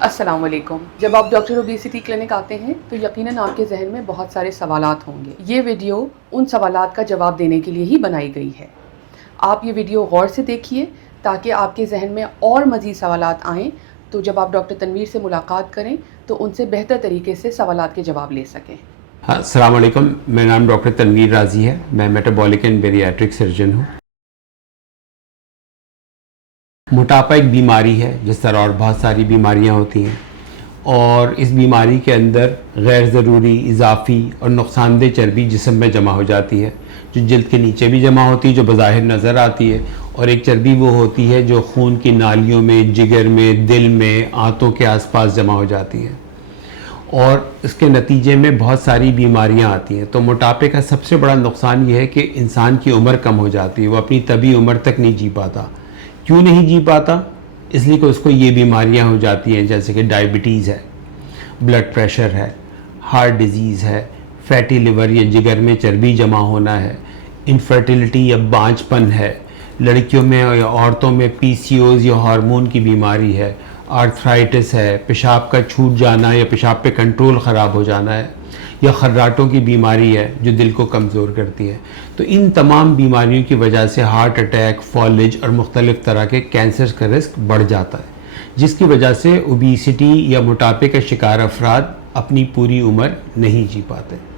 अस्सलाम वालेकुम। जब आप डॉक्टर ओबेसिटी क्लिनिक आते हैं तो यकीनन आपके जहन में बहुत सारे सवालात होंगे। ये वीडियो उन सवालात का जवाब देने के लिए ही बनाई गई है। आप ये वीडियो गौर से देखिए ताकि आपके जहन में और मज़ीद सवालात आएँ, तो जब आप डॉक्टर तनवीर से मुलाकात करें तो उनसे बेहतर तरीके से सवालात के जवाब ले सकें। हाँ, अस्सलाम वालेकुम। मेरा नाम डॉक्टर तनवीर राजी है। मैं मेटाबॉलिक एंड बेरियाट्रिक सर्जन हूँ। मोटापा एक बीमारी है जिस तरह और बहुत सारी बीमारियाँ होती हैं, और इस बीमारी के अंदर गैर ज़रूरी इजाफ़ी और नुकसानदेह चर्बी जिस्म में जमा हो जाती है, जो जल्द के नीचे भी जमा होती है, जो बज़ाहिर नज़र आती है। और एक चर्बी वो होती है जो खून की नालियों में, जिगर में, दिल में, आंतों के आसपास जमा हो जाती है, और इसके नतीजे में बहुत सारी बीमारियां आती हैं। तो मोटापे का सबसे बड़ा नुकसान ये है कि इंसान की उम्र कम हो जाती है, वो अपनी तभी उम्र तक नहीं जी पाता। क्यों नहीं जी पाता? इसलिए कि उसको ये बीमारियां हो जाती हैं, जैसे कि डायबिटीज़ है, ब्लड प्रेशर है, हार्ट डिजीज़ है, फैटी लिवर या जिगर में चर्बी जमा होना है, इनफर्टिलिटी या बांझपन है, लड़कियों में या औरतों में पीसीओज या हार्मोन की बीमारी है, आर्थराइटिस है, पेशाब का छूट जाना या पेशाब पे कंट्रोल ख़राब हो जाना है, या खर्राटों की बीमारी है जो दिल को कमज़ोर करती है। तो इन तमाम बीमारियों की वजह से हार्ट अटैक, फॉलेज और मुख्तलिफ़ तरह के कैंसर का रिस्क बढ़ जाता है, जिसकी वजह से ओबेसिटी या मोटापे का शिकार अफराद अपनी पूरी उम्र नहीं जी पाते।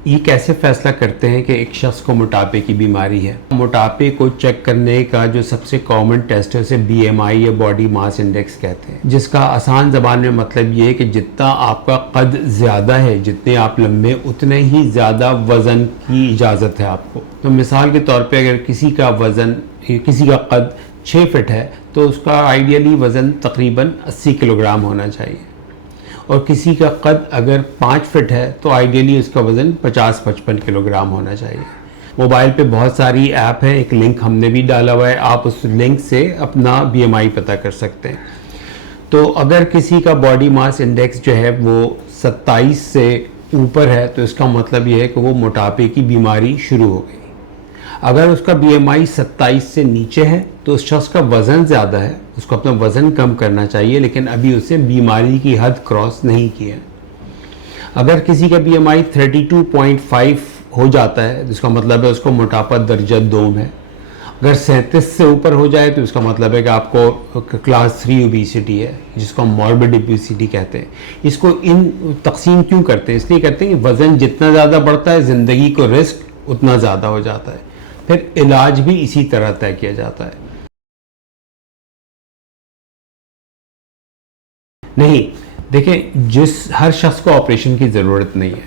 ये कैसे फैसला करते हैं कि एक शख्स को मोटापे की बीमारी है? मोटापे को चेक करने का जो सबसे कॉमन टेस्ट है उसे BMI या बॉडी मास इंडेक्स कहते हैं, जिसका आसान ज़बान में मतलब ये है कि जितना आपका कद ज़्यादा है, जितने आप लंबे, उतने ही ज़्यादा वज़न की इजाज़त है आपको। तो मिसाल के तौर पे अगर किसी का कद 6 फिट है तो उसका आइडियली वज़न तकरीबन 80 किलोग्राम होना चाहिए, और किसी का कद अगर 5 फिट है तो आइडियली उसका वज़न 50-55 किलोग्राम होना चाहिए। मोबाइल पे बहुत सारी ऐप हैं, एक लिंक हमने भी डाला हुआ है, आप उस लिंक से अपना BMI पता कर सकते हैं। तो अगर किसी का बॉडी मास इंडेक्स जो है वो 27 से ऊपर है तो इसका मतलब ये है कि वो मोटापे की बीमारी शुरू हो गई। अगर उसका BMI 27 से नीचे है तो उस शख्स का वज़न ज़्यादा है, उसको अपना वज़न कम करना चाहिए, लेकिन अभी उसे बीमारी की हद क्रॉस नहीं की है। अगर किसी का BMI 32.5 हो जाता है तो इसका मतलब है उसको मोटापा दर्जा 2 है। अगर 37 से ऊपर हो जाए तो इसका मतलब है कि आपको क्लास 3 ओबेसिटी है, जिसको हम मॉर्बिड ओबेसिटी कहते हैं। इसको इन तकसीम क्यों करते हैं? इसलिए करते हैं कि वज़न जितना ज़्यादा बढ़ता है ज़िंदगी को रिस्क उतना ज़्यादा हो जाता है। फिर इलाज भी इसी तरह तय किया जाता है। नहीं, देखें, हर शख्स को ऑपरेशन की ज़रूरत नहीं है,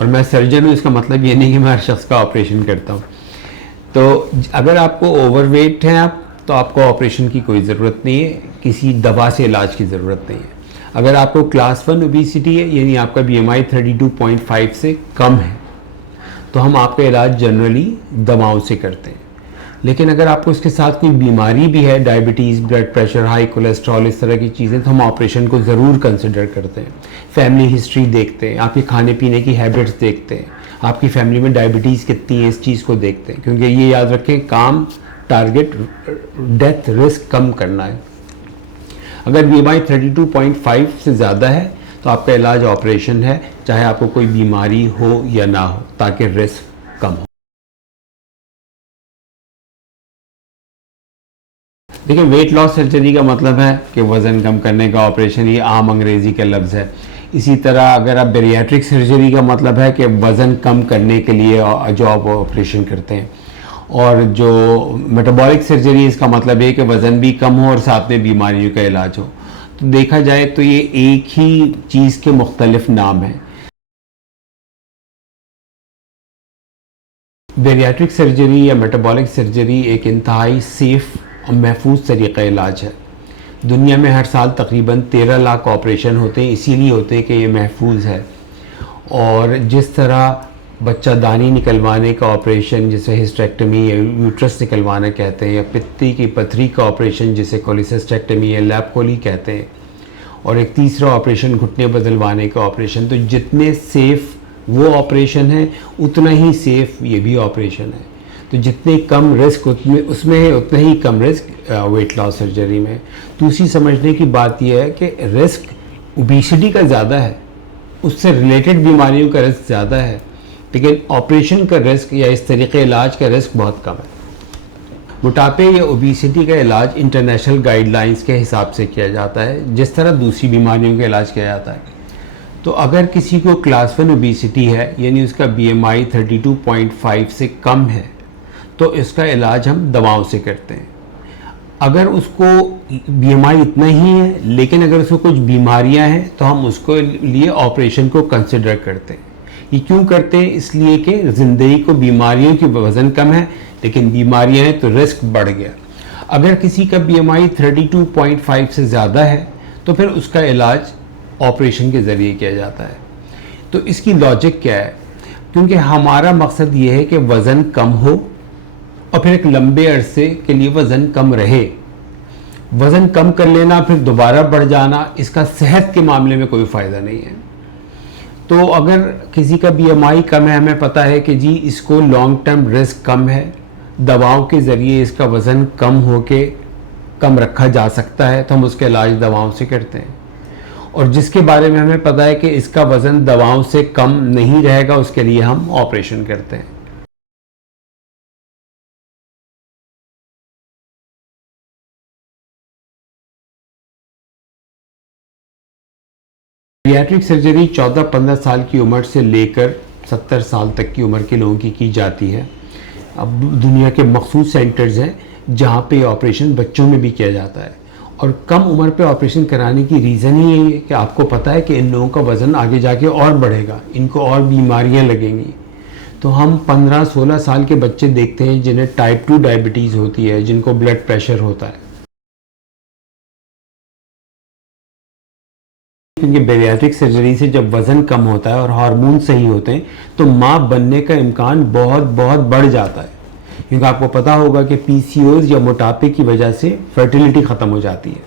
और मैं सर्जन हूँ, इसका मतलब ये नहीं कि मैं हर शख्स का ऑपरेशन करता हूँ। तो अगर आपको ओवरवेट हैं आप, तो आपको ऑपरेशन की कोई ज़रूरत नहीं है, किसी दवा से इलाज की ज़रूरत नहीं है। अगर आपको क्लास 1 ओबेसिटी है, यानी आपका BMI 32.5 से कम है, तो हम आपका इलाज जनरली दवाओं से करते हैं। लेकिन अगर आपको इसके साथ कोई बीमारी भी है, diabetes, blood pressure, high cholesterol, इस तरह की चीज़ें, तो हम ऑपरेशन को ज़रूर कंसिडर करते हैं। फैमिली हिस्ट्री देखते हैं, आपके खाने पीने की हैबिट्स देखते हैं, आपकी फैमिली में डायबिटीज़ कितनी है, इस चीज़ को देखते हैं, क्योंकि ये याद रखें, काम टारगेट डेथ रिस्क कम करना है। अगर BMI 32.5 से ज़्यादा है तो आपका इलाज ऑपरेशन है, चाहे आपको कोई बीमारी हो या ना हो, ताकि रिस्क कम हो। देखिए, वेट लॉस सर्जरी का मतलब है कि वज़न कम करने का ऑपरेशन, ये आम अंग्रेज़ी का लफ्ज़ है। इसी तरह अगर आप बेरियाट्रिक सर्जरी का मतलब है कि वज़न कम करने के लिए जो आप ऑपरेशन करते हैं, और जो मेटाबॉलिक सर्जरी, इसका मतलब है कि वज़न भी कम हो और साथ में बीमारियों का इलाज हो। तो देखा जाए तो ये एक ही चीज़ के मुख्तलिफ नाम हैं। बेरियाट्रिक सर्जरी या मेटाबॉलिक सर्जरी एक इंतहाई सेफ़ और महफूज तरीक़ा इलाज है। दुनिया में हर साल तकरीबन 13 लाख ऑपरेशन होते हैं, इसीलिए होते हैं कि ये महफूज है। और जिस तरह बच्चादानी निकलवाने का ऑपरेशन, जिसे हिस्टेक्टमी या यूट्रस निकलवाना कहते हैं, या पित्ती की पथरी का ऑपरेशन जिसे कोलिसिस्टेक्टमी या लैप्रोकोली कहते हैं, और एक तीसरा ऑपरेशन घुटने बदलवाने का ऑपरेशन, तो जितने सेफ़ वो ऑपरेशन है उतना ही सेफ़ ये भी ऑपरेशन है। तो जितने कम रिस्क उसमें है उतना ही कम रिस्क वेट लॉस सर्जरी में। दूसरी समझने की बात यह है कि रिस्क ओबेसिटी का ज़्यादा है, उससे रिलेटेड बीमारियों का रिस्क ज़्यादा है, लेकिन ऑपरेशन का रिस्क या इस तरीके इलाज का रिस्क बहुत कम है। मोटापे या ओबेसिटी का इलाज इंटरनेशनल गाइडलाइंस के हिसाब से किया जाता है, जिस तरह दूसरी बीमारियों का इलाज किया जाता है। तो अगर किसी को क्लास 1 ओबेसिटी है, यानी उसका BMI 32.5 से कम है, तो इसका इलाज हम दवाओं से करते हैं। अगर उसको BMI इतना ही है, लेकिन अगर उसको कुछ बीमारियां हैं, तो हम उसको लिए ऑपरेशन को कंसिडर करते हैं। ये क्यों करते हैं? इसलिए कि ज़िंदगी को बीमारियों की वज़न कम है, लेकिन बीमारियां हैं तो रिस्क बढ़ गया। अगर किसी का BMI 32.5 से ज़्यादा है, तो फिर उसका इलाज ऑपरेशन के ज़रिए किया जाता है। तो इसकी लॉजिक क्या है? क्योंकि हमारा मकसद ये है कि वज़न कम हो और फिर एक लंबे अरसे के लिए वज़न कम रहे। वज़न कम कर लेना फिर दोबारा बढ़ जाना, इसका सेहत के मामले में कोई फ़ायदा नहीं है। तो अगर किसी का BMI कम है, हमें पता है कि जी इसको लॉन्ग टर्म रिस्क कम है, दवाओं के ज़रिए इसका वज़न कम होके कम रखा जा सकता है, तो हम उसका इलाज दवाओं से करते हैं। और जिसके बारे में हमें पता है कि इसका वज़न दवाओं से कम नहीं रहेगा, उसके लिए हम ऑपरेशन करते हैं। बैरियाट्रिक सर्जरी 14-15 साल की उम्र से लेकर 70 साल तक की उम्र के लोगों की जाती है। अब दुनिया के मखसूस सेंटर्स हैं जहाँ पे ऑपरेशन बच्चों में भी किया जाता है, और कम उम्र पे ऑपरेशन कराने की रीज़न ही यही है कि आपको पता है कि इन लोगों का वज़न आगे जाके और बढ़ेगा, इनको और बीमारियां लगेंगी। तो हम 15-16 साल के बच्चे देखते हैं जिन्हें टाइप 2 डायबिटीज़ होती है, जिनको ब्लड प्रेशर होता है, क्योंकि बैरियाट्रिक सर्जरी से जब वज़न कम होता है और हार्मोन सही होते हैं, तो माँ बनने का इम्कान बहुत बहुत बढ़ जाता है। क्योंकि आपको पता होगा कि PCOS या मोटापे की वजह से फर्टिलिटी ख़त्म हो जाती है।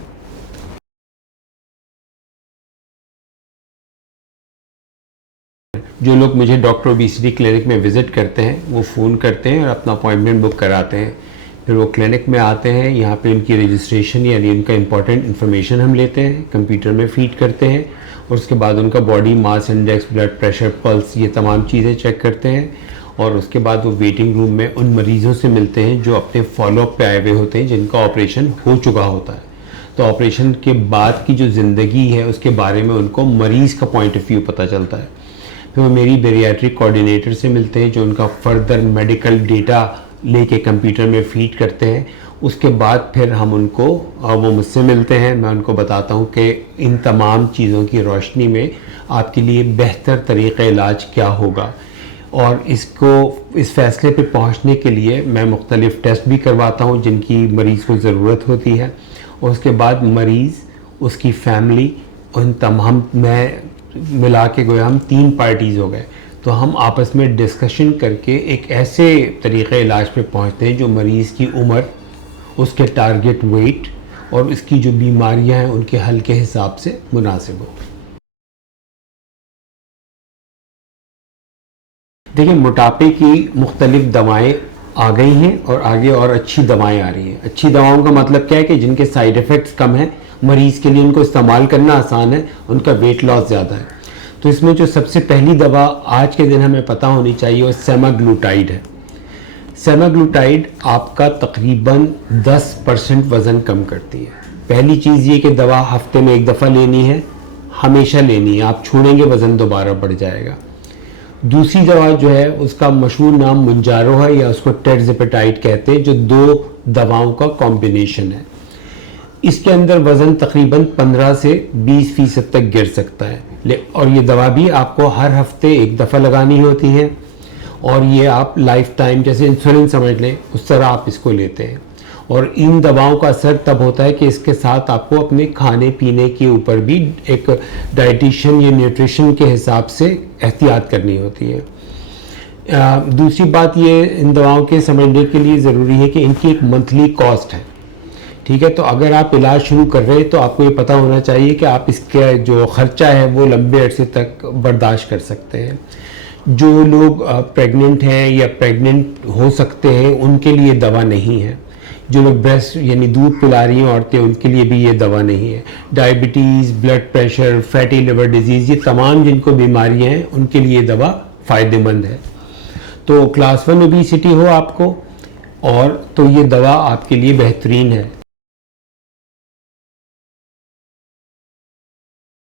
जो लोग मुझे डॉक्टर ओबेसिटी क्लिनिक में विज़िट करते हैं, वो फ़ोन करते हैं और अपना अपॉइंटमेंट बुक कराते हैं। फिर वो क्लिनिक में आते हैं, यहाँ पे उनकी रजिस्ट्रेशन यानी उनका इंपॉर्टेंट इन्फॉर्मेशन हम लेते हैं, कंप्यूटर में फीड करते हैं, और उसके बाद उनका body mass index, blood pressure, pulse, ये तमाम चीज़ें चेक करते हैं। और उसके बाद वो वेटिंग रूम में उन मरीज़ों से मिलते हैं जो अपने फॉलोअप पे आए हुए होते हैं, जिनका ऑपरेशन हो चुका होता है। तो ऑपरेशन के बाद की जो ज़िंदगी है उसके बारे में उनको मरीज़ का पॉइंट ऑफ व्यू पता चलता है। फिर वो मेरी बैरियाट्रिक कोऑर्डिनेटर से मिलते हैं, जो उनका फर्दर मेडिकल डेटा लेके कंप्यूटर में फीड करते हैं। उसके बाद फिर हम उनको वो मुझसे मिलते हैं, मैं उनको बताता हूँ कि इन तमाम चीज़ों की रोशनी में आपके लिए बेहतर तरीक़ा इलाज क्या होगा। और इस फ़ैसले पे पहुँचने के लिए मैं मुख्तलिफ़ टेस्ट भी करवाता हूँ जिनकी मरीज़ को ज़रूरत होती है। और उसके बाद मरीज़, उसकी फैमिली, उन तमाम मैं मिला के गोया हम 3 पार्टीज़ हो गए, तो हम आपस में डिस्कशन करके एक ऐसे तरीक़े इलाज पे पहुँचते हैं जो मरीज़ की उम्र, उसके टारगेट वेट और उसकी जो बीमारियां हैं उनके हल के हिसाब से मुनासिब हो। देखिए, मोटापे की मुख्तलिफ दवाएं आ गई हैं और आगे और अच्छी दवाएं आ रही हैं। अच्छी दवाओं का मतलब क्या है कि जिनके साइड इफ़ेक्ट्स कम हैं, मरीज़ के लिए उनको इस्तेमाल करना आसान है, उनका वेट लॉस ज़्यादा है। तो इसमें जो सबसे पहली दवा आज के दिन हमें पता होनी चाहिए वो सेमाग्लूटाइड है। सेमाग्लूटाइड आपका तकरीबन 10% वज़न कम करती है। पहली चीज़ ये कि दवा हफ्ते में 1 दफ़ा लेनी है, हमेशा लेनी है, आप छोड़ेंगे वज़न दोबारा बढ़ जाएगा। दूसरी दवा जो है उसका मशहूर नाम मुंजारो है, या उसको टेट्राज़िपेटाइड कहते हैं, जो 2 दवाओं का कॉम्बिनेशन है। इसके अंदर वज़न तकरीबन 15 से 20% तक गिर सकता है, और ये दवा भी आपको हर हफ्ते 1 दफ़ा लगानी होती है, और ये आप लाइफ टाइम, जैसे इंसुलिन समझ लें, उस तरह आप इसको लेते हैं। और इन दवाओं का असर तब होता है कि इसके साथ आपको अपने खाने पीने के ऊपर भी एक डाइटिशियन या न्यूट्रिशन के हिसाब से एहतियात करनी होती है। दूसरी बात ये इन दवाओं के समझने के लिए ज़रूरी है कि इनकी एक मंथली कॉस्ट है। ठीक है, तो अगर आप इलाज शुरू कर रहे हैं तो आपको ये पता होना चाहिए कि आप इसका जो ख़र्चा है वो लंबे अरसे तक बर्दाश्त कर सकते हैं। जो लोग प्रेग्नेंट हैं या प्रेग्नेंट हो सकते हैं उनके लिए दवा नहीं है। जो लोग ब्रेस्ट यानी दूध पिला रही हैं औरतें, उनके लिए भी ये दवा नहीं है। Diabetes, blood pressure, fatty liver disease, ये तमाम जिनको बीमारियां हैं उनके लिए दवा फ़ायदेमंद है। तो क्लास 1 ओबेसिटी हो आपको और तो ये दवा आपके लिए बेहतरीन है।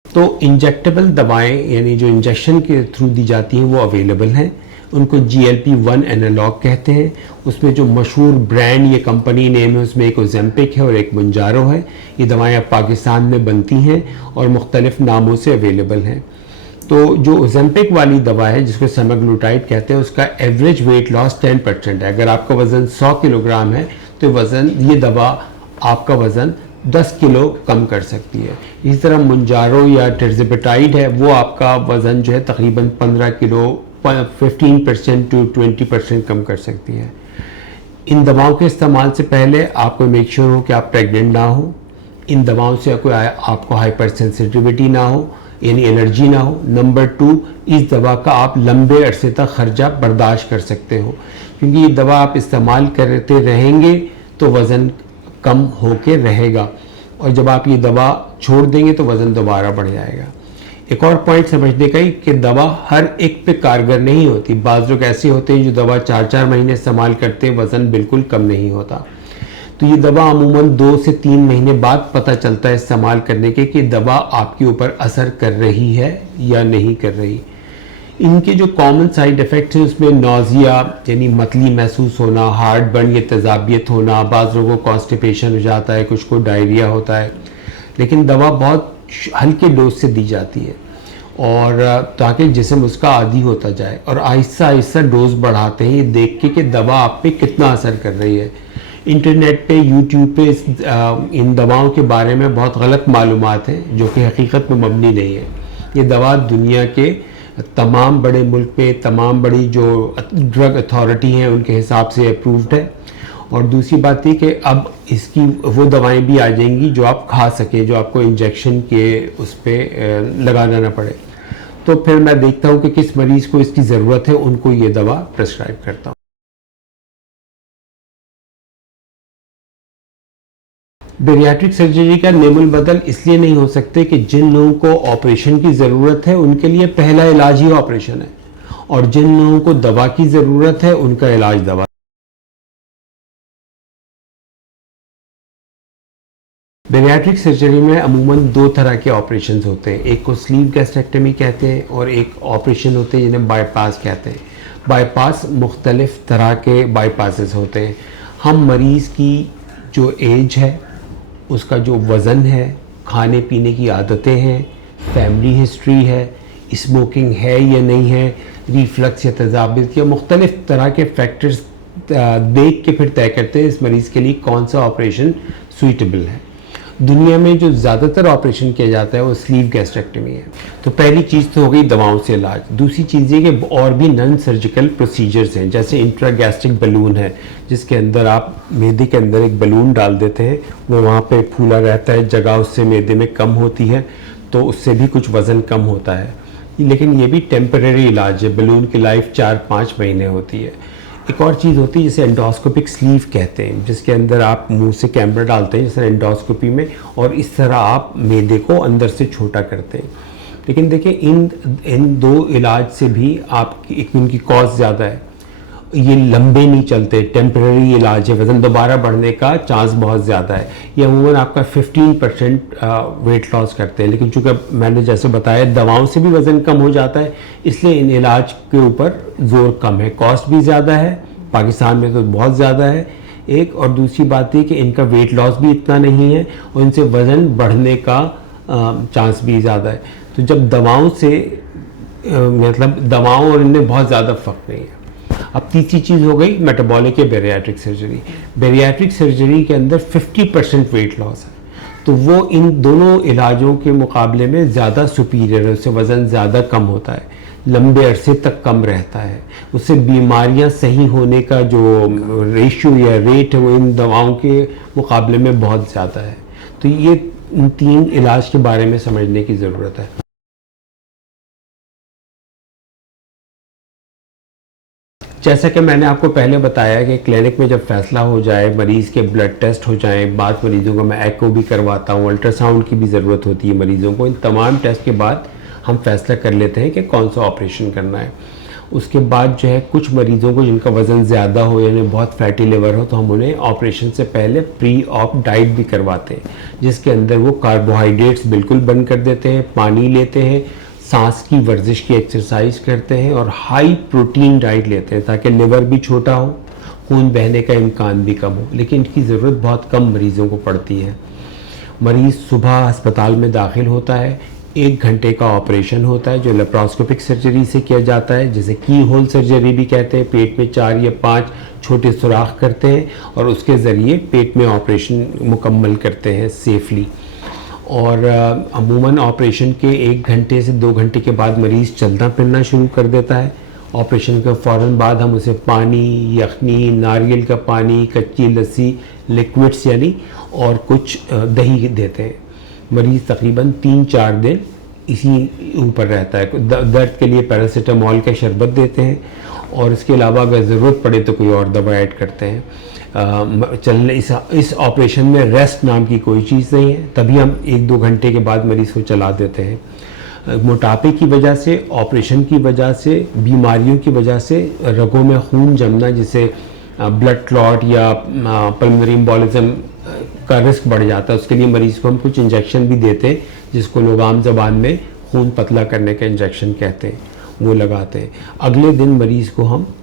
तो इंजेक्टेबल दवाएं यानी जो इंजेक्शन के थ्रू दी जाती हैं वो अवेलेबल हैं। उनको GLP-1 एनालॉग कहते हैं। उसमें जो मशहूर ब्रांड, ये कंपनी नेम है, उसमें एक ओजेम्पिक है और एक मंजारो है। ये दवाएं अब पाकिस्तान में बनती हैं और मुख्तलिफ नामों से अवेलेबल हैं। तो जो ओजेम्पिक वाली दवा है जिसको सेमाग्लूटाइड कहते हैं, उसका एवरेज वेट लॉस 10% है। अगर आपका वज़न 100 किलोग्राम है तो ये दवा आपका वज़न 10 किलो कम कर सकती है। इसी तरह मंजारो या टिर्ज़िपेटाइड है, वो आपका वज़न जो है तकरीबन 15 किलो 15% टू 20% कम कर सकती है। इन दवाओं के इस्तेमाल से पहले आपको मेक श्योर हो कि आप प्रेग्नेंट ना हो। इन दवाओं से आपको हाइपर सेंसिटिविटी ना हो यानी एलर्जी ना हो। नंबर 2, इस दवा का आप लंबे अरसे तक खर्चा बर्दाश्त कर सकते हो, क्योंकि ये दवा आप इस्तेमाल करते रहेंगे तो वज़न कम होके रहेगा और जब आप ये दवा छोड़ देंगे तो वज़न दोबारा बढ़ जाएगा। एक और पॉइंट समझने का ही कि दवा हर एक पे कारगर नहीं होती। बाज़ लोग ऐसे होते हैं जो दवा 4-4 महीने इस्तेमाल करते हैं, वज़न बिल्कुल कम नहीं होता। तो ये दवा अमूमन 2 से 3 महीने बाद पता चलता है इस्तेमाल करने के कि दवा आपके ऊपर असर कर रही है या नहीं कर रही। इनके जो कॉमन साइड इफ़ेक्ट्स हैं उसमें नौजिया यानी मतली महसूस होना, हार्ट बर्न या तेज़ाबियत होना, बाज़ लोगों को कॉन्स्टिपेशन हो जाता है, कुछ को डायरिया होता है। लेकिन दवा बहुत हल्के डोज से दी जाती है और ताकि जिस्म उसका आदी होता जाए, और आहिस्ता आहिस्ता डोज बढ़ाते हैं ये देख के कि दवा आप पे कितना असर कर रही है। इंटरनेट पे, यूट्यूब पे इन दवाओं के बारे में बहुत गलत मालूमात हैं जो कि हकीकत में मबनी नहीं है। ये दवा दुनिया के तमाम बड़े मुल्क में तमाम बड़ी जो ड्रग अथॉरिटी हैं उनके हिसाब से अप्रूव्ड है। और दूसरी बात ये कि अब इसकी वो दवाएं भी आ जाएंगी जो आप खा सकें, जो आपको इंजेक्शन के उस पर लगाना ना पड़े। तो फिर मैं देखता हूँ कि किस मरीज़ को इसकी ज़रूरत है, उनको ये दवा प्रेस्क्राइब करता हूँ। बेरियाट्रिक सर्जरी का नेमुल बदल इसलिए नहीं हो सकते कि जिन लोगों को ऑपरेशन की ज़रूरत है उनके लिए पहला इलाज ही ऑपरेशन है, और जिन लोगों को दवा की ज़रूरत है उनका इलाज दवा। बेरियाट्रिक सर्जरी में अमूमन 2 तरह के ऑपरेशन होते हैं। एक को स्लीव गैस्ट्रेक्टमी कहते हैं और एक ऑपरेशन होते हैं जिन्हें बाईपास कहते हैं। बाईपास मुख्तलिफ तरह के बाईपासेस होते हैं। हम मरीज़ की जो एज है, उसका जो वज़न है, खाने पीने की आदतें हैं, फैमिली हिस्ट्री है, स्मोकिंग है या नहीं है, रिफ्लक्स या तेज़ाबियत या मुख्तलिफ तरह के फैक्टर्स देख के फिर तय करते हैं इस मरीज़ के लिए कौन सा ऑपरेशन सूटेबल है। दुनिया में जो ज़्यादातर ऑपरेशन किया जाता है वो स्लीव गैस्ट्रेक्टमी है। तो पहली चीज़ तो हो गई दवाओं से इलाज। दूसरी चीज़ ये कि और भी नॉन सर्जिकल प्रोसीजर्स हैं, जैसे इंट्रागैस्ट्रिक बलून है जिसके अंदर आप मैदे के अंदर एक बलून डाल देते हैं, वो वहाँ पे फूला रहता है, जगह उससे मैदे में कम होती है तो उससे भी कुछ वज़न कम होता है। लेकिन ये भी टेम्परेरी इलाज है, बलून की लाइफ 4-5 महीने होती है। एक और चीज़ होती है जिसे एंडोस्कोपिक स्लीव कहते हैं, जिसके अंदर आप मुंह से कैमरा डालते हैं जैसे एंडोस्कोपी में, और इस तरह आप मैदे को अंदर से छोटा करते हैं। लेकिन देखिए इन 2 इलाज से भी आपकी इनकी कॉस्ट ज़्यादा है, ये लंबे नहीं चलते, टेम्परेरी इलाज है, वज़न दोबारा बढ़ने का चांस बहुत ज़्यादा है। ये अमूमन आपका 15% वेट लॉस करते हैं, लेकिन चूँकि मैंने जैसे बताया दवाओं से भी वज़न कम हो जाता है, इसलिए इन इलाज के ऊपर ज़ोर कम है। कॉस्ट भी ज़्यादा है, पाकिस्तान में तो बहुत ज़्यादा है एक, और दूसरी बात ये कि इनका वेट लॉस भी इतना नहीं है और इनसे वज़न बढ़ने का चांस भी ज़्यादा है। तो जब दवाओं से मतलब दवाओं और इनमें बहुत ज़्यादा फ़र्क नहीं है। अब तीसरी चीज़ हो गई मेटाबॉलिक या बेरियाट्रिक सर्जरी। बेरियाट्रिक सर्जरी के अंदर 50% वेट लॉस है, तो वो इन दोनों इलाजों के मुकाबले में ज़्यादा सुपीरियर है, उससे वज़न ज़्यादा कम होता है, लंबे अरसे तक कम रहता है, उससे बीमारियां सही होने का जो रेशियो या रेट है वो इन दवाओं के मुकाबले में बहुत ज़्यादा है। तो ये इन 3 इलाज के बारे में समझने की ज़रूरत है। जैसा कि मैंने आपको पहले बताया कि क्लिनिक में जब फैसला हो जाए, मरीज़ के ब्लड टेस्ट हो जाए, बाद मरीज़ों को मैं एको भी करवाता हूँ, अल्ट्रासाउंड की भी ज़रूरत होती है मरीज़ों को, इन तमाम टेस्ट के बाद हम फैसला कर लेते हैं कि कौन सा ऑपरेशन करना है। उसके बाद जो है कुछ मरीज़ों को जिनका वज़न ज़्यादा हो यानी बहुत फैटी लिवर हो, तो हम उन्हें ऑपरेशन से पहले प्री ऑप डाइट भी करवाते हैं, जिसके अंदर वो कार्बोहाइड्रेट्स बिल्कुल बंद कर देते हैं, पानी लेते हैं, सांस की वर्जिश की एक्सरसाइज करते हैं और हाई प्रोटीन डाइट लेते हैं ताकि लिवर भी छोटा हो, खून बहने का इम्कान भी कम हो। लेकिन इनकी ज़रूरत बहुत कम मरीज़ों को पड़ती है। मरीज़ सुबह अस्पताल में दाखिल होता है, 1 घंटे का ऑपरेशन होता है जो लेप्रोस्कोपिक सर्जरी से किया जाता है, जिसे की होल सर्जरी भी कहते हैं। पेट में 4 या 5 छोटे सुराख करते हैं और उसके ज़रिए पेट में ऑपरेशन मुकम्मल करते हैं सेफली। और अमूमन ऑपरेशन के 1 घंटे से 2 घंटे के बाद मरीज़ चलना फिरना शुरू कर देता है। ऑपरेशन के फ़ौरन बाद हम उसे पानी, यखनी, नारियल का पानी, कच्ची लस्सी, लिक्विड्स यानी और कुछ दही देते हैं। मरीज़ तकरीबन 3-4 दिन इसी ऊपर रहता है। दर्द के लिए पैरासीटामोल का शरबत देते हैं और इसके अलावा अगर ज़रूरत पड़े तो कोई और दवा ऐड करते हैं। चलने इस ऑपरेशन में रेस्ट नाम की कोई चीज़ नहीं है, तभी हम 1-2 घंटे के बाद मरीज़ को चला देते हैं। मोटापे की वजह से, ऑपरेशन की वजह से, बीमारियों की वजह से रगों में खून जमना, जिसे ब्लड क्लॉट या पल्मोनरी एम्बोलिज्म का रिस्क बढ़ जाता है, उसके लिए मरीज़ को हम कुछ इंजेक्शन भी देते हैं, जिसको लोग आम ज़बान में खून पतला करने का इंजेक्शन कहते हैं, वो लगाते हैं। अगले दिन मरीज़ को हम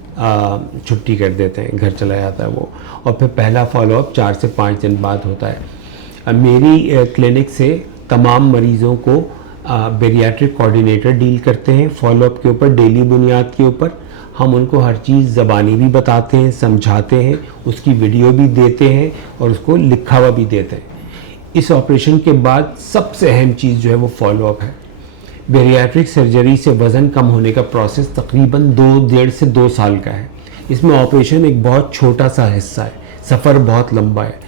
छुट्टी कर देते हैं, घर चला जाता है वो, और फिर पहला फॉलोअप 4 से 5 दिन बाद होता है। मेरी क्लिनिक से तमाम मरीज़ों को बेरियाट्रिक कोऑर्डिनेटर डील करते हैं फॉलोअप के ऊपर, डेली बुनियाद के ऊपर। हम उनको हर चीज़ ज़बानी भी बताते हैं, समझाते हैं, उसकी वीडियो भी देते हैं और उसको लिखा हुआ भी देते हैं। इस ऑपरेशन के बाद सबसे अहम चीज़ जो है वो फॉलोअप है। बेरियाट्रिक सर्जरी से वज़न कम होने का प्रोसेस तकरीबन 1.5 से 2 साल का है। इसमें ऑपरेशन एक बहुत छोटा सा हिस्सा है, सफ़र बहुत लंबा है।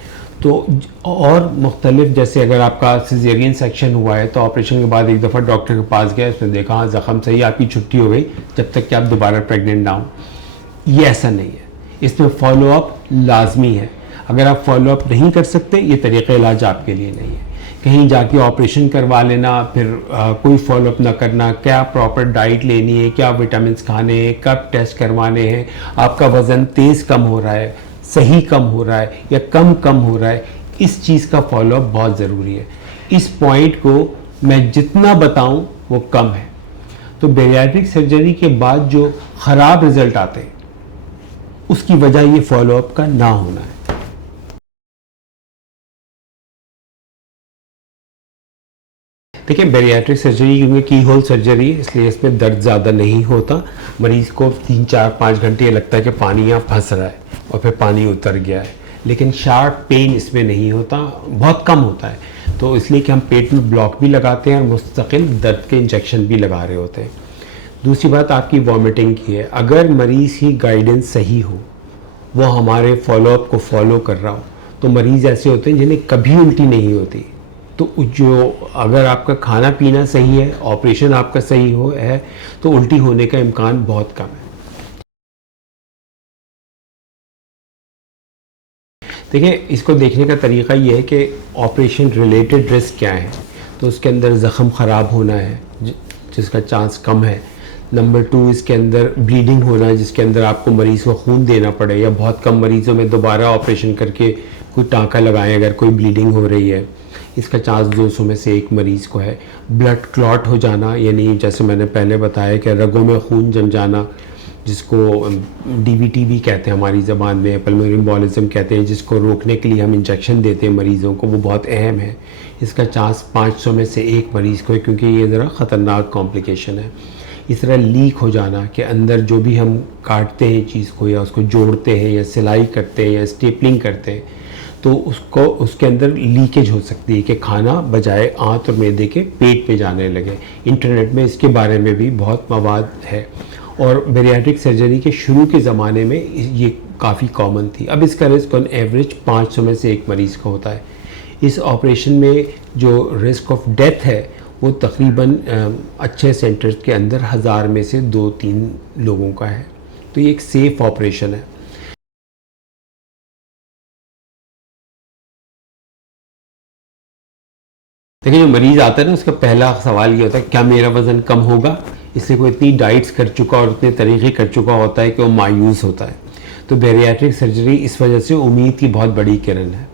तो और मुख्तलिफ, जैसे अगर आपका सिजेरियन सेक्शन हुआ है तो ऑपरेशन के बाद एक दफ़ा डॉक्टर के पास गया, उसने देखा हाँ ज़ख़म सही, आपकी छुट्टी हो गई जब तक कि आप दोबारा प्रेग्नेंट ना हो। ये ऐसा नहीं है, इसमें फॉलोअप लाजमी है। अगर आप फॉलोअप नहीं कर सकते, ये तरीक़ा इलाज आपके लिए नहीं है। कहीं जाके ऑपरेशन करवा लेना, फिर कोई फॉलोअप ना करना, क्या प्रॉपर डाइट लेनी है, क्या विटामिन खाने हैं, कब टेस्ट करवाने हैं, आपका वज़न तेज़ कम हो रहा है, सही कम हो रहा है या कम हो रहा है, इस चीज़ का फॉलोअप बहुत ज़रूरी है। इस पॉइंट को मैं जितना बताऊं वो कम है। तो बेरियाट्रिक सर्जरी के बाद जो ख़राब रिज़ल्ट आते हैं उसकी वजह ये फॉलोअप का ना होना है। देखिए, बेरियाट्रिक सर्जरी क्योंकि की होल सर्जरी है, इसलिए इसमें दर्द ज़्यादा नहीं होता। मरीज़ को 3-4-5 घंटे लगता है कि पानी यहाँ फंस रहा है और फिर पानी उतर गया है, लेकिन शार्प पेन इसमें नहीं होता, बहुत कम होता है। तो इसलिए कि हम पेट में ब्लॉक भी लगाते हैं और मुस्तकिल दर्द के इंजेक्शन भी लगा रहे होते हैं। दूसरी बात आपकी वॉमिटिंग की है। अगर मरीज़ की गाइडेंस सही हो, वो हमारे फॉलोअप को फॉलो कर रहा हो, तो मरीज़ ऐसे होते हैं जिन्हें कभी उल्टी नहीं होती। तो जो अगर आपका खाना पीना सही है, ऑपरेशन आपका सही है, तो उल्टी होने का इम्कान बहुत कम है। देखिए, इसको देखने का तरीका ये है कि ऑपरेशन रिलेटेड रिस्क क्या है। तो उसके अंदर ज़ख़म ख़राब होना है जिसका चांस कम है। नंबर 2, इसके अंदर ब्लीडिंग होना है जिसके अंदर आपको मरीज़ को खून देना पड़े, या बहुत कम मरीज़ों में दोबारा ऑपरेशन करके कोई टाँका लगाएं अगर कोई ब्लीडिंग हो रही है, इसका चांस 200 में से 1 मरीज़ को है। ब्लड क्लॉट हो जाना, यानी जैसे मैंने पहले बताया कि रगों में खून जम जाना, जिसको DVT भी कहते हैं हमारी ज़बान में, पल्मोनरी एम्बोलिज्म कहते हैं, जिसको रोकने के लिए हम इंजेक्शन देते हैं मरीज़ों को, वो बहुत अहम है। इसका चांस 500 में से 1 मरीज़ को है, क्योंकि ये ज़रा ख़तरनाक कॉम्प्लिकेशन है। इस तरह लीक हो जाना कि अंदर जो भी हम काटते हैं चीज़ को, या उसको जोड़ते हैं, या सिलाई करते हैं, या स्टेपलिंग करते हैं, तो उसके अंदर लीकेज हो सकती है कि खाना बजाय आंत और मैदे के पेट पे जाने लगे। इंटरनेट में इसके बारे में भी बहुत मवाद है, और बेरियाट्रिक सर्जरी के शुरू के ज़माने में ये काफ़ी कॉमन थी। अब इसका रिस्क ऑन एवरेज 500 में से 1 मरीज़ का होता है। इस ऑपरेशन में जो रिस्क ऑफ डेथ है वो तकरीबन अच्छे सेंटर्स के अंदर 1000 में से 2-3 लोगों का है, तो ये एक सेफ ऑपरेशन है। देखिए, जो मरीज़ आता है ना, उसका पहला सवाल ये होता है क्या मेरा वज़न कम होगा। इसलिए कोई इतनी डाइट्स कर चुका और इतने तरीक़े कर चुका होता है कि वो मायूस होता है। तो बैरियाट्रिक सर्जरी इस वजह से उम्मीद की बहुत बड़ी किरण है।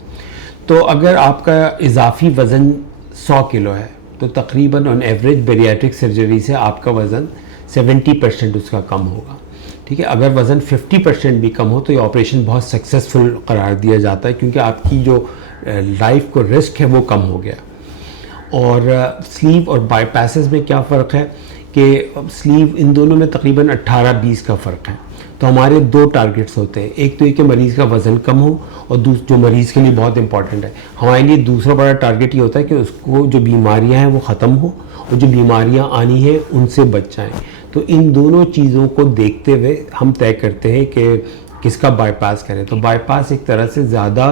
तो अगर आपका इजाफी वज़न 100 किलो है तो तकरीबन ऑन एवरेज बैरियाट्रिक सर्जरी से आपका वज़न 70% उसका कम होगा। ठीक है, अगर वज़न 50% भी कम हो तो ये ऑपरेशन बहुत सक्सेसफुल करार दिया जाता है, क्योंकि आपकी जो लाइफ को रिस्क है वो कम हो गया। और स्लीव और बाईपासेस में क्या फ़र्क है कि स्लीव, इन दोनों में तकरीबन 18-20 का फ़र्क है। तो हमारे दो टारगेट्स होते हैं, एक तो ये कि मरीज़ का वज़न कम हो, और जो मरीज़ के लिए बहुत इंपॉर्टेंट है, हमारे लिए दूसरा बड़ा टारगेट ये होता है कि उसको जो बीमारियां हैं वो ख़त्म हो और जो बीमारियां आनी हैं उनसे बच जाएँ। तो इन दोनों चीज़ों को देखते हुए हम तय करते हैं कि किसका बाईपास करें। तो बाईपास एक तरह से ज़्यादा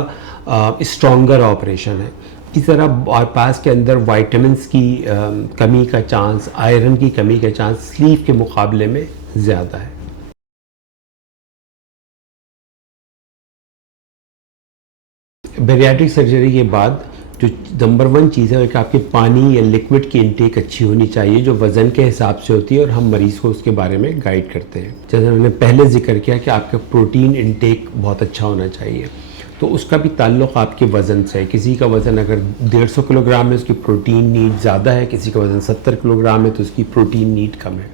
स्ट्रॉन्गर ऑपरेशन है। इस तरह बाईपास के अंदर वाइटामिन्स की कमी का चांस, आयरन की कमी का चांस स्लीव के मुकाबले में ज़्यादा है। बैरियाट्रिक सर्जरी के बाद जो नंबर 1 चीज़ है कि आपके पानी या लिक्विड की इंटेक अच्छी होनी चाहिए, जो वज़न के हिसाब से होती है, और हम मरीज़ को उसके बारे में गाइड करते हैं। जैसे मैंने पहले जिक्र किया कि आपका प्रोटीन इंटेक बहुत अच्छा होना चाहिए, तो उसका भी ताल्लुक़ आपके वज़न से है। किसी का वज़न अगर 150 किलोग्राम है, उसकी प्रोटीन नीड ज़्यादा है, किसी का वज़न 70 किलोग्राम है तो उसकी प्रोटीन नीड कम है।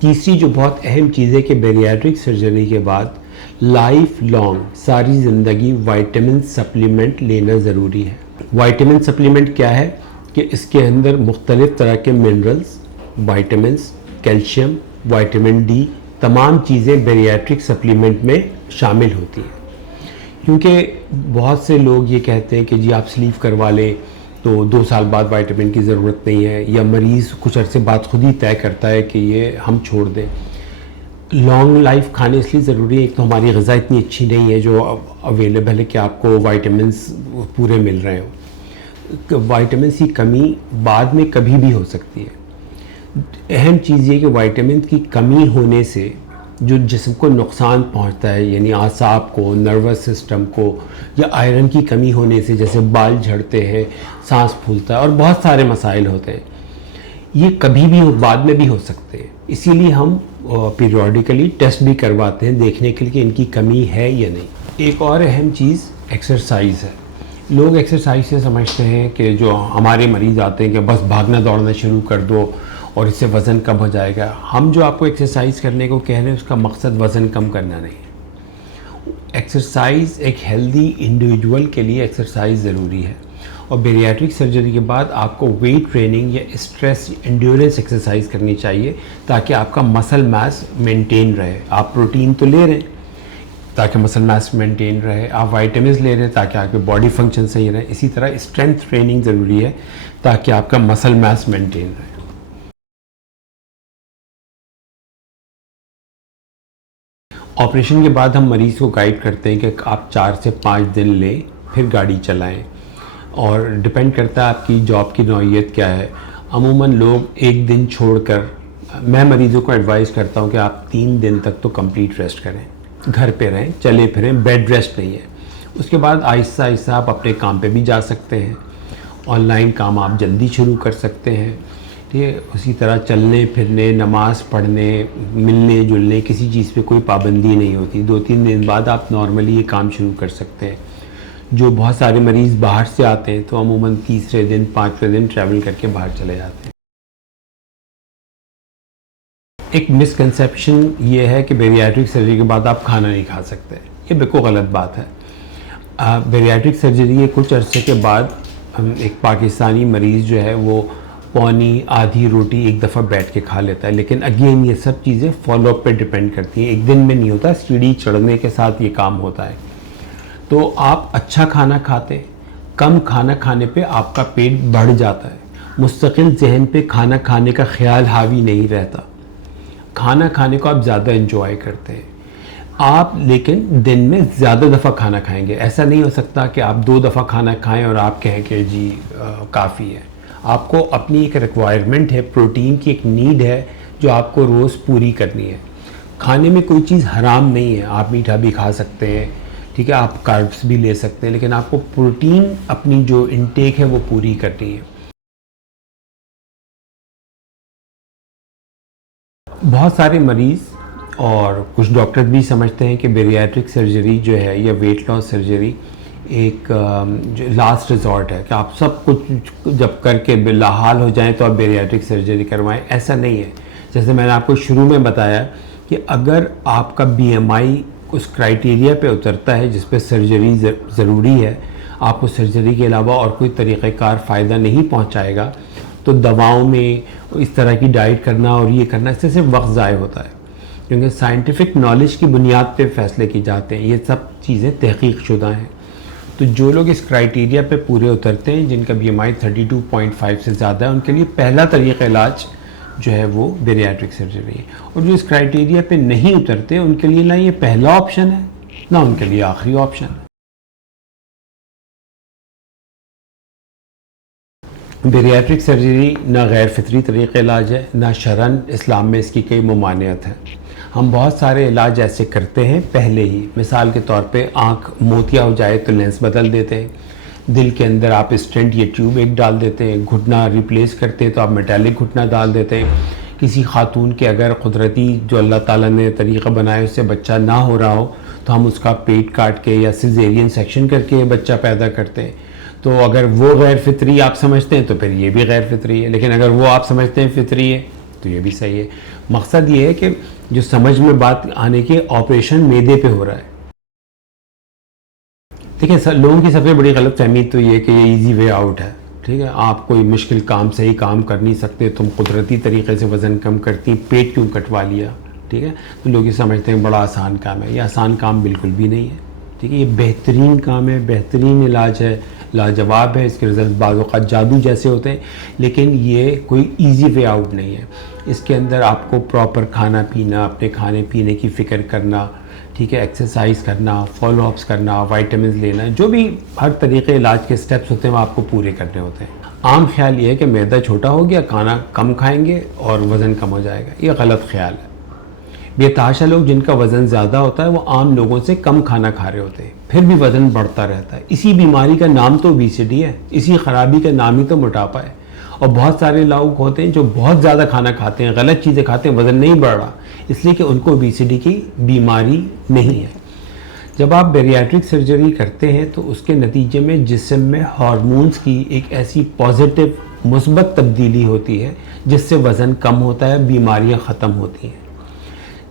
तीसरी जो बहुत अहम चीज़ है कि बैरियाट्रिक सर्जरी के बाद लाइफ लॉन्ग, सारी ज़िंदगी विटामिन सप्लीमेंट लेना ज़रूरी है। विटामिन सप्लीमेंट क्या है कि इसके अंदर मुख्तलिफ़ तरह के minerals, vitamins, calcium, vitamin D, तमाम चीज़ें बैरियाट्रिक सप्लीमेंट में शामिल होती हैं। क्योंकि बहुत से लोग ये कहते हैं कि जी आप स्लीव करवा लें तो 2 साल बाद विटामिन की ज़रूरत नहीं है, या मरीज़ कुछ अरसे बाद खुद ही तय करता है कि ये हम छोड़ दें। लॉन्ग लाइफ खाने इसलिए ज़रूरी है, एक तो हमारी ग़िज़ा इतनी अच्छी नहीं है जो अवेलेबल है कि आपको विटामिन्स पूरे मिल रहे हो। विटामिन्स की कमी बाद में कभी भी हो सकती है। अहम चीज़ ये कि विटामिन की कमी होने से जो जिस्म को नुकसान पहुंचता है, यानी आसाब को, नर्वस सिस्टम को, या आयरन की कमी होने से जैसे बाल झड़ते हैं, सांस फूलता है और बहुत सारे मसाइल होते हैं, ये कभी भी बाद में भी हो सकते हैं। इसीलिए हम पीरियोडिकली टेस्ट भी करवाते हैं देखने के लिए कि इनकी कमी है या नहीं। एक और अहम चीज़ एक्सरसाइज है। लोग एक्सरसाइज से समझते हैं कि जो हमारे मरीज़ आते हैं कि बस भागना दौड़ना शुरू कर दो और इससे वज़न कम हो जाएगा। हम जो आपको एक्सरसाइज करने को कह रहे हैं उसका मकसद वज़न कम करना नहीं है। एक्सरसाइज एक हेल्दी इंडिविजुअल के लिए एक्सरसाइज ज़रूरी है, और बैरियाट्रिक सर्जरी के बाद आपको वेट ट्रेनिंग या स्ट्रेस एंड्योरेंस एक्सरसाइज करनी चाहिए ताकि आपका मसल मास मेंटेन रहे। आप प्रोटीन तो ले रहे हैं ताकि मसल मास मेंटेन रहे, आप विटामिन्स ले रहे हैं ताकि आपके बॉडी फंक्शन सही रहे। इसी तरह स्ट्रेंथ ट्रेनिंग ज़रूरी है ताकि आपका मसल मास मेंटेन रहे। ऑपरेशन के बाद हम मरीज़ को गाइड करते हैं कि आप 4 से 5 दिन लें, फिर गाड़ी चलाएं, और डिपेंड करता है आपकी जॉब की नौइयत क्या है। अमूमन लोग एक दिन छोड़कर, मैं मरीज़ों को एडवाइस करता हूं कि आप 3 दिन तक तो कंप्लीट रेस्ट करें, घर पे रहें, चले फिरें, बेड रेस्ट नहीं है। उसके बाद आहिस्ता आहिस्ता आप अपने काम पे भी जा सकते हैं, ऑनलाइन काम आप जल्दी शुरू कर सकते हैं। ठीक है, उसी तरह चलने फिरने, नमाज़ पढ़ने, मिलने जुलने, किसी चीज़ पे कोई पाबंदी नहीं होती। 2-3 दिन बाद आप नॉर्मली ये काम शुरू कर सकते हैं। जो बहुत सारे मरीज़ बाहर से आते हैं तो अमूमन 3रे दिन 5वें दिन ट्रैवल करके बाहर चले जाते हैं। एक मिसकंसेप्शन ये है कि बैरियाट्रिक सर्जरी के बाद आप खाना नहीं खा सकते। ये बिल्कुल गलत बात है। बैरियाट्रिक सर्जरी के कुछ अरसे के बाद एक पाकिस्तानी मरीज़ जो है वो पौनी आधी रोटी एक दफ़ा बैठ के खा लेता है, लेकिन अगेन ये सब चीज़ें फॉलोअप पे डिपेंड करती हैं। एक दिन में नहीं होता, सीढ़ी चढ़ने के साथ ये काम होता है। तो आप अच्छा खाना खाते, कम खाना खाने पे आपका पेट बढ़ जाता है, मुस्तकिल जहन पे खाना खाने का ख्याल हावी नहीं रहता, खाना खाने को आप ज़्यादा एंजॉय करते हैं आप, लेकिन दिन में ज़्यादा दफ़ा खाना खाएंगे। ऐसा नहीं हो सकता कि आप 2 दफ़ा खाना खाएं और आप कहें कि जी काफ़ी है। आपको अपनी एक रिक्वायरमेंट है, प्रोटीन की एक नीड है जो आपको रोज़ पूरी करनी है। खाने में कोई चीज़ हराम नहीं है, आप मीठा भी खा सकते हैं, ठीक है, आप कार्ब्स भी ले सकते हैं, लेकिन आपको प्रोटीन अपनी जो इनटेक है वो पूरी करनी है। बहुत सारे मरीज़ और कुछ डॉक्टर भी समझते हैं कि बेरियाट्रिक सर्जरी जो है या वेट लॉस सर्जरी एक जो लास्ट रिजॉर्ट है, कि आप सब कुछ जब करके बेहाल हो जाएं तो आप बेरियाट्रिक सर्जरी करवाएं। ऐसा नहीं है। जैसे मैंने आपको शुरू में बताया कि अगर आपका BMI उस क्राइटेरिया पे उतरता है जिस पे सर्जरी ज़रूरी है, आपको सर्जरी के अलावा और कोई तरीक़ेकार फ़ायदा नहीं पहुंचाएगा, तो दवाओं में इस तरह की डाइट करना और ये करना, इससे सिर्फ वक्त ज़ाय होता है, क्योंकि साइंटिफिक नॉलेज की बुनियाद पे फ़ैसले की जाते हैं। ये सब चीज़ें तहकीक शुदा हैं। तो जो लोग इस क्राइटेरिया पे पूरे उतरते हैं, जिनका BMI 32.5 से ज़्यादा है, उनके लिए पहला तरीक़ा इलाज जो है वो बेरियाट्रिक सर्जरी है। और जो इस क्राइटेरिया पे नहीं उतरते, उनके लिए ना ये पहला ऑप्शन है, ना उनके लिए आखिरी ऑप्शन है। बेरियाट्रिक सर्जरी ना गैर फितरी तरीक़े इलाज है, ना शरन इस्लाम में इसकी कई ममानियत है। हम बहुत सारे इलाज ऐसे करते हैं पहले ही। मिसाल के तौर पे आँख मोतिया हो जाए तो लेंस बदल देते हैं, दिल के अंदर आप स्टेंट या ट्यूब एक डाल देते हैं, घुटना रिप्लेस करते हैं तो आप मेटालिक घुटना डाल देते हैं। किसी खातून के अगर कुदरती जो अल्लाह ताला ने तरीक़ा बनाया उससे बच्चा ना हो रहा हो, तो हम उसका पेट काट के या सिजेरियन सेक्शन करके बच्चा पैदा करते हैं। तो अगर वो गैर फितरी आप समझते हैं तो फिर ये भी गैर फितरी है, लेकिन अगर वो आप समझते हैं फितरी है तो ये भी सही है। मकसद ये है कि जो समझ में बात आने के, ऑपरेशन मैदे पे हो रहा है। देखिए, लोगों की सबसे बड़ी गलतफहमी तो ये कि ये इजी वे आउट है, ठीक है, आप कोई मुश्किल काम सही काम कर नहीं सकते, तुम कुदरती तरीके से वज़न कम करती, पेट क्यों कटवा लिया, ठीक है। तो लोग ये समझते हैं बड़ा आसान काम है। ये आसान काम बिल्कुल भी नहीं है, ठीक है। ये बेहतरीन काम है, बेहतरीन इलाज है, लाजवाब है। इसके रिजल्ट बाज़ औक़ात जादू जैसे होते हैं, लेकिन ये कोई इजी वे आउट नहीं है। इसके अंदर आपको प्रॉपर खाना पीना, अपने खाने पीने की फ़िक्र करना, ठीक है, एक्सरसाइज करना, फॉलोअप्स करना, विटामिन लेना, जो भी हर तरीके इलाज के स्टेप्स होते हैं वो आपको पूरे करने होते हैं। आम ख्याल ये है कि मैदा छोटा हो गया, खाना कम खाएंगे और वज़न कम हो जाएगा। ये गलत ख्याल है। बेतहाशा लोग जिनका वज़न ज़्यादा होता है वो आम लोगों से कम खाना खा रहे होते हैं, फिर भी वज़न बढ़ता रहता है। इसी बीमारी का नाम तो ओबेसिटी है, इसी ख़राबी का नाम ही तो मोटापा है। और बहुत सारे लोग होते हैं जो बहुत ज़्यादा खाना खाते हैं, गलत चीज़ें खाते हैं, वज़न नहीं बढ़ रहा, इसलिए कि उनको ओबेसिटी की बीमारी नहीं है। जब आप बेरियाट्रिक सर्जरी करते हैं तो उसके नतीजे में जिस्म में हार्मोन्स की एक ऐसी पॉजिटिव मुस्बत तब्दीली होती है जिससे वज़न कम होता है, बीमारियां ख़त्म होती हैं।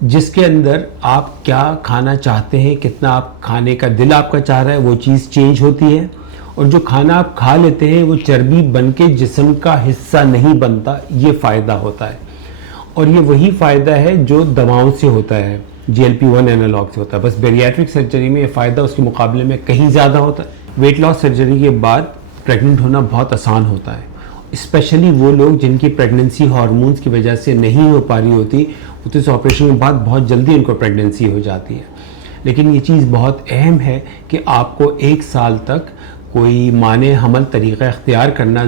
जिसके अंदर आप क्या खाना चाहते हैं, कितना आप खाने का दिल आपका चाह रहा है, वो चीज़ चेंज होती है। और जो खाना आप खा लेते हैं वो चर्बी बन के जिस्म का हिस्सा नहीं बनता, ये फ़ायदा होता है। और ये वही फ़ायदा है जो दवाओं से होता है, GLP-1 एनालॉग से होता है। बस बेरियाट्रिक सर्जरी में ये फ़ायदा उसके मुकाबले में कहीं ज़्यादा होता है। वेट लॉस सर्जरी के बाद प्रेग्नेंट होना बहुत आसान होता है, स्पेशली वो लोग जिनकी प्रेगनेंसी हार्मोन्स की वजह से नहीं हो पा रही होती, तो इस ऑपरेशन के बाद बहुत जल्दी उनको प्रेगनेंसी हो जाती है। लेकिन ये चीज़ बहुत अहम है कि आपको 1 साल तक कोई माने हमल तरीक़ा इख्तियार करना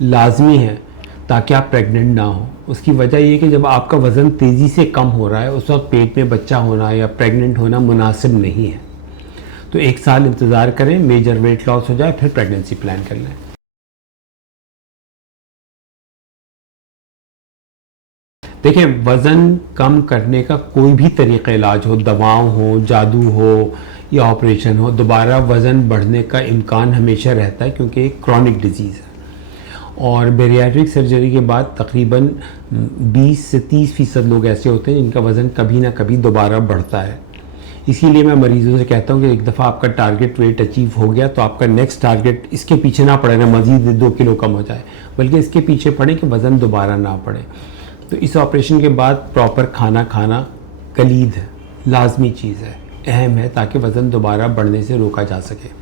लाजमी है ताकि आप प्रेग्नेंट ना हो। उसकी वजह ये कि जब आपका वज़न तेज़ी से कम हो रहा है उस वक्त पेट में बच्चा होना या प्रेग्नेंट होना मुनासिब नहीं है। तो 1 साल इंतज़ार करें, मेजर वेट लॉस हो जाए, फिर प्रेगनेंसी प्लान कर लें। देखिए, वज़न कम करने का कोई भी तरीक़ा इलाज हो, दवाओं हो, जादू हो या ऑपरेशन हो, दोबारा वज़न बढ़ने का इम्कान हमेशा रहता है, क्योंकि एक क्रॉनिक डिजीज़ है। और बेरियाट्रिक सर्जरी के बाद तकरीबन 20 से 30% लोग ऐसे होते हैं जिनका वज़न कभी ना कभी दोबारा बढ़ता है। इसीलिए मैं मरीज़ों से कहता हूँ कि एक दफ़ा आपका टारगेट वेट अचीव हो गया तो आपका नेक्स्ट टारगेट इसके पीछे ना पड़े, ना मज़ीद 2 किलो कम हो जाए, बल्कि इसके पीछे पड़े कि वज़न दोबारा ना बढ़े। तो इस ऑपरेशन के बाद प्रॉपर खाना खाना कलीद है, लाजमी चीज़ है, अहम है, ताकि वज़न दोबारा बढ़ने से रोका जा सके।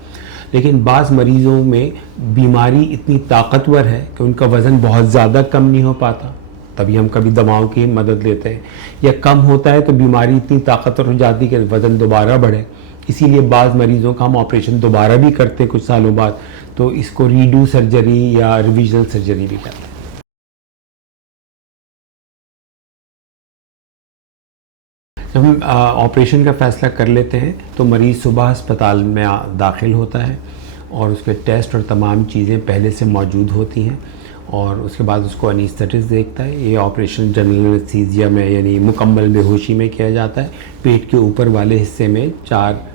लेकिन बाज़ मरीज़ों में बीमारी इतनी ताकतवर है कि उनका वज़न बहुत ज़्यादा कम नहीं हो पाता, तभी हम कभी दवाओं की मदद लेते हैं, या कम होता है तो बीमारी इतनी ताकतवर हो जाती है कि वज़न दोबारा बढ़े। इसीलिए बाज़ मरीज़ों का हम ऑपरेशन दोबारा भी करते हैं कुछ सालों बाद, तो इसको रीडू सर्जरी या रिविजनल सर्जरी भी कहते हैं। जब हम ऑपरेशन का फ़ैसला कर लेते हैं तो मरीज़ सुबह अस्पताल में दाखिल होता है और उसके टेस्ट और तमाम चीज़ें पहले से मौजूद होती हैं और उसके बाद उसको एनेस्थेटिस्ट देखता है। ये ऑपरेशन जनरल एनेस्थीसिया में यानी मुकम्मल बेहोशी में किया जाता है। पेट के ऊपर वाले हिस्से में 4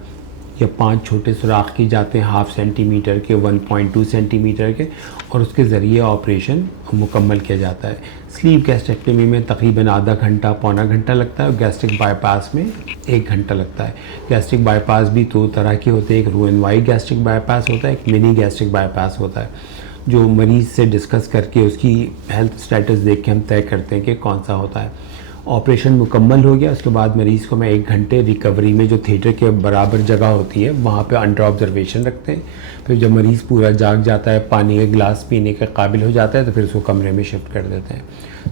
या 5 छोटे सुराख की जाते हैं, 1/2 सेंटीमीटर के, 1.2 सेंटीमीटर के, और उसके ज़रिए ऑपरेशन मुकम्मल किया जाता है। स्लीप गैस्ट्रेक्टमी में तकरीबन आधा घंटा पौना घंटा लगता है और गैस्ट्रिक बाईपास में 1 घंटा लगता है। गैस्ट्रिक बाईपास भी 2 तरह के होते हैं, एक रोएनवाई गैस्ट्रिक बाईपास होता है, एक मिनी गैस्ट्रिक बाईपास होता है, जो मरीज़ से डिस्कस करके उसकी हेल्थ स्टेटस देख के हम तय करते हैं कि कौन सा होता है। ऑपरेशन मुकम्मल हो गया, उसके बाद मरीज़ को मैं 1 घंटे रिकवरी में, जो थिएटर के बराबर जगह होती है, वहाँ पे अंडर ऑब्जर्वेशन रखते हैं। फिर जब मरीज़ पूरा जाग जाता है, पानी का गिलास पीने के काबिल हो जाता है, तो फिर उसको कमरे में शिफ्ट कर देते हैं।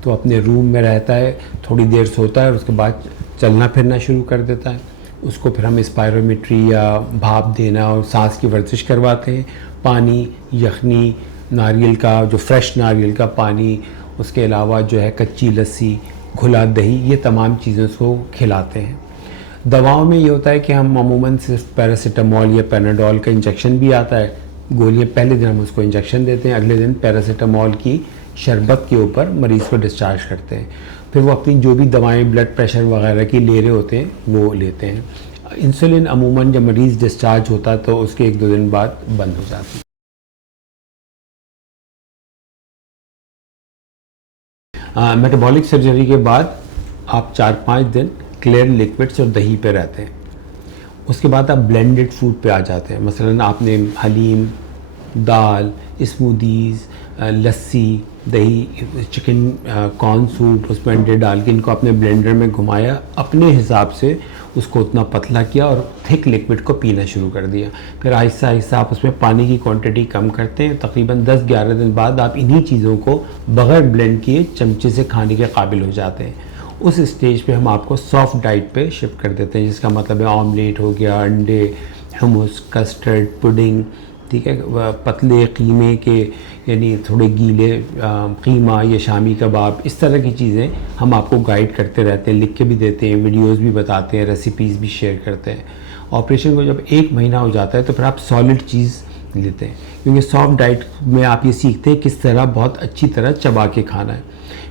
तो अपने रूम में रहता है, थोड़ी देर सोता है और उसके बाद चलना फिरना शुरू कर देता है। उसको फिर हम स्पायरोमेट्री या भाप देना और सांस की वर्जिश करवाते हैं। पानी, यखनी, नारियल का, जो फ्रेश नारियल का पानी, उसके अलावा जो है कच्ची लस्सी, घुला दही, ये तमाम चीज़ों को खिलाते हैं। दवाओं में ये होता है कि हम अमूमन सिर्फ पैरासीटामॉल या पैनाडोल का इंजेक्शन भी आता है, गोलियां, पहले दिन हम उसको इंजेक्शन देते हैं, अगले दिन पैरासीटामॉल की शरबत के ऊपर मरीज़ को डिस्चार्ज करते हैं। फिर वो अपनी जो भी दवाएं ब्लड प्रेशर वगैरह की ले रहे होते हैं वो लेते हैं। इंसुलिन अमूमन जब मरीज़ डिस्चार्ज होता है तो उसके 1-2 दिन बाद बंद हो जाती है। मेटाबॉलिक सर्जरी के बाद आप 4-5 दिन क्लियर लिक्विड्स और दही पे रहते हैं। उसके बाद आप ब्लेंडेड फूड पे आ जाते हैं। मसलन आपने हलीम, दाल, स्मूदीज़, लस्सी, दही, चिकन, कॉर्न सूप, उसमें अंडे डाल के इनको अपने ब्लेंडर में घुमाया, अपने हिसाब से उसको उतना पतला किया और थिक लिक्विड को पीना शुरू कर दिया। फिर आहिस्ता आहिस्ता आप उसमें पानी की क्वांटिटी कम करते हैं। तकरीबन 10-11 दिन बाद आप इन्हीं चीज़ों को बग़ैर ब्लेंड किए चमचे से खाने के काबिल हो जाते हैं। उस स्टेज पे हम आपको सॉफ्ट डाइट पे शिफ्ट कर देते हैं, जिसका मतलब है ऑमलेट हो गया, अंडे, hummus, कस्टर्ड, पुडिंग, ठीक है, पतले कीमे के यानी थोड़े गीले कीमा या शामी कबाब, इस तरह की चीज़ें हम आपको गाइड करते रहते हैं, लिख के भी देते हैं, वीडियोस भी बताते हैं, रेसिपीज़ भी शेयर करते हैं। ऑपरेशन को जब 1 महीना हो जाता है तो फिर आप सॉलिड चीज़ लेते हैं, क्योंकि सॉफ्ट डाइट में आप ये सीखते हैं किस तरह बहुत अच्छी तरह चबा के खाना है।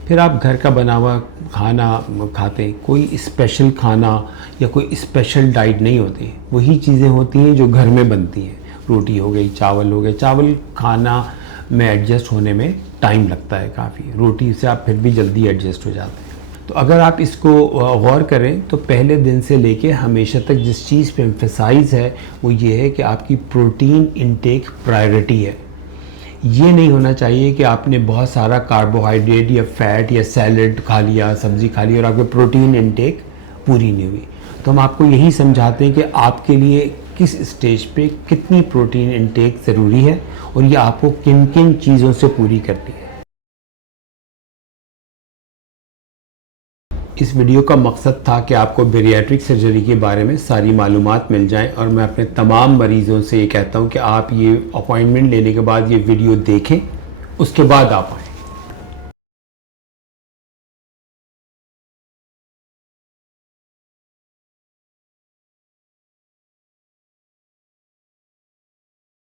फिर आप घर का बना हुआ खाना खाते हैं। कोई स्पेशल खाना या कोई स्पेशल डाइट नहीं होती, वही चीज़ें होती हैं जो घर में बनती हैं। रोटी हो गई, चावल हो गए। चावल खाना में एडजस्ट होने में टाइम लगता है काफ़ी, रोटी से आप फिर भी जल्दी एडजस्ट हो जाते हैं। तो अगर आप इसको गौर करें तो पहले दिन से लेके हमेशा तक जिस चीज़ पे एम्फेसाइज है वो ये है कि आपकी प्रोटीन इनटेक प्रायोरिटी है। ये नहीं होना चाहिए कि आपने बहुत सारा कार्बोहाइड्रेट या फैट या सैलड खा लिया, सब्ज़ी खा ली और आपकी प्रोटीन इनटेक पूरी नहीं हुई। तो हम आपको यही समझाते हैं कि आपके लिए किस स्टेज पे कितनी प्रोटीन इनटेक ज़रूरी है और ये आपको किन किन चीज़ों से पूरी करनी है। इस वीडियो का मकसद था कि आपको बेरियाट्रिक सर्जरी के बारे में सारी मालूमात मिल जाएं और मैं अपने तमाम मरीज़ों से ये कहता हूं कि आप ये अपॉइंटमेंट लेने के बाद ये वीडियो देखें, उसके बाद आप आएँ।